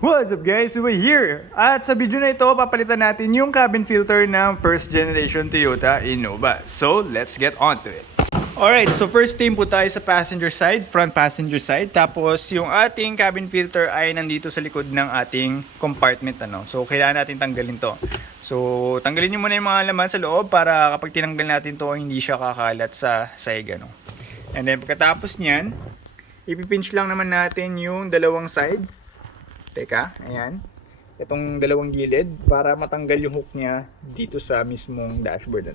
What's up guys? We're here! At sa video na ito, papalitan natin yung cabin filter ng first generation Toyota Innova. So, let's get on to it. Alright, so first team po tayo sa passenger side, front passenger side. Tapos yung ating cabin filter ay nandito sa likod ng ating compartment. So, kailangan natin tanggalin to. So, tanggalin nyo muna yung mga laman sa loob para kapag tinanggal natin to, hindi siya kakalat sa sahig. And then pagkatapos nyan, ipipinch lang naman natin yung dalawang sides. Teka, ayan. Itong dalawang gilid para matanggal yung hook niya dito sa mismong dashboard.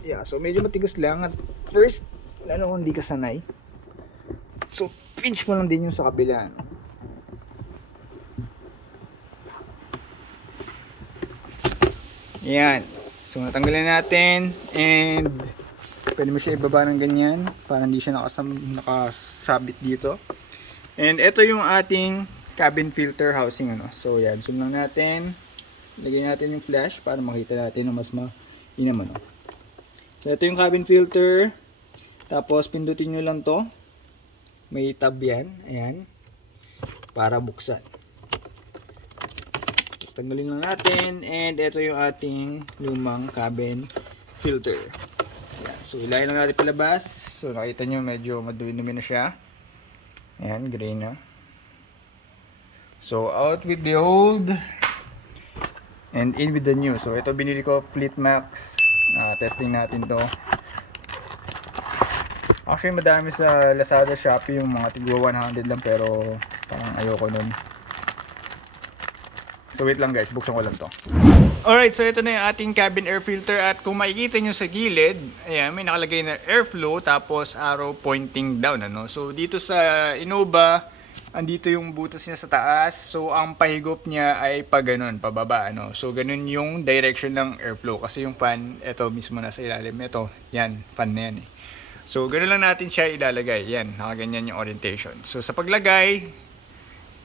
Yeah, so medyo matigas lang at first, lalo kung hindi ka sanay. So, pinch mo lang din yung sa kabila. Ayan. So, natanggalan natin and pwede mo siya ibaba ng ganyan para hindi siya nakasabit dito. And ito yung ating cabin filter housing. So yan, zoom lang natin. Lagay natin yung flash para makita natin na mas mainam. So ito yung cabin filter. Tapos pindutin nyo lang to. May tab yan. Ayan. Para buksan. Tapos tanggalin lang natin. And ito yung ating lumang cabin filter. Ayan. So ilagay lang natin palabas. So nakita nyo medyo madumi-dumi na siya. Ayan, gray na. So, out with the old and in with the new. So, ito binili ko Fleet Max. Testing natin to. Actually, madami sa Lazada, Shopee yung mga tigwa 100 lang pero parang ayoko nun. So, wait lang guys, buksan ko lang to. Alright, so ito na yung ating cabin air filter at kung makikita nyo sa gilid, ayan, may nakalagay na airflow tapos arrow pointing down. So dito sa Innova, andito yung butas niya sa taas. So ang pahigop niya ay pa ganun, pababa. So ganun yung direction ng airflow kasi yung fan, ito mismo nasa ilalim. Ito, yan, fan na yan. So ganun lang natin siya ilalagay. Yan, nakaganyan yung orientation. So sa paglagay,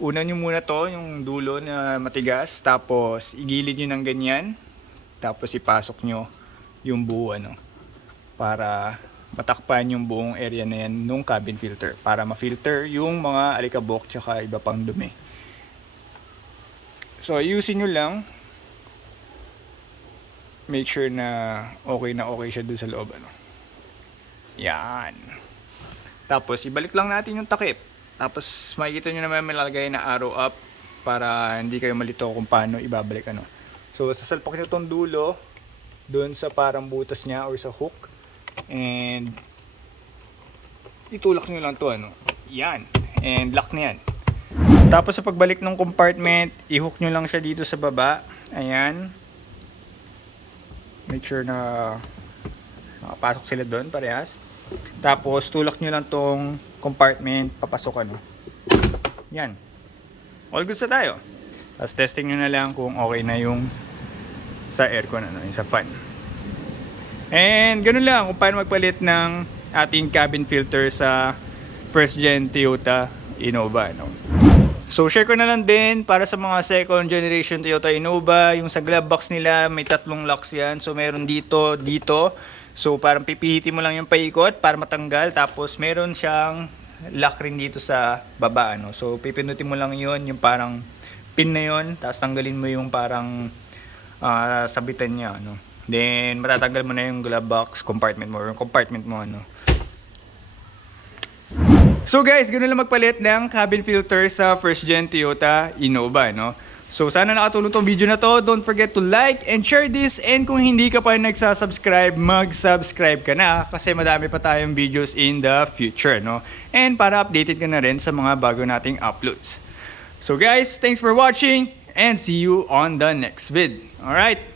una nyo muna to, yung dulo na matigas, tapos igilid nyo ng ganyan, tapos ipasok nyo yung buo para matakpan yung buong area na yan nung cabin filter, para ma-filter yung mga alikabok tsaka iba pang dumi. So ayusin nyo lang, make sure na okay siya dun sa loob. Yan. Tapos ibalik lang natin yung takip. Tapos makikita nyo naman may lalagay na arrow up para hindi kayo malito kung paano ibabalik. So sasalpak nyo itong dulo doon sa parang butas niya or sa hook. And itulak nyo lang to. Yan. And lock na yan. Tapos sa pagbalik ng compartment, i-hook nyo lang siya dito sa baba. Ayan. Make sure na nakapasok sila doon parehas. Tapos tulak nyo lang tong compartment, papasok. Yan. All good sa tayo. Tapos testing nyo na lang kung okay na yung sa aircon, yung sa fan. And ganun lang kung paano magpalit ng ating cabin filter sa first gen Toyota Innova. So share ko na lang din para sa mga second generation Toyota Innova, yung sa glove box nila may 3 locks yan. So meron dito. So parang pipihitin mo lang yung paikot para matanggal, tapos meron siyang lock rin dito sa baba. So pipindutin mo lang yun, yung parang pin na yun, tapos tanggalin mo yung parang sabitan niya. Then matatanggal mo na yung glove box compartment mo, or yung compartment mo. So guys, ganoon lang magpalit ng cabin filter sa first gen Toyota Innova. So sana nakatulong tong video na to. Don't forget to like and share this. And kung hindi ka pa nagsasubscribe, mag-subscribe ka na kasi madami pa tayong videos in the future. And para updated ka na rin sa mga bago nating uploads. So guys, thanks for watching and see you on the next vid. Alright?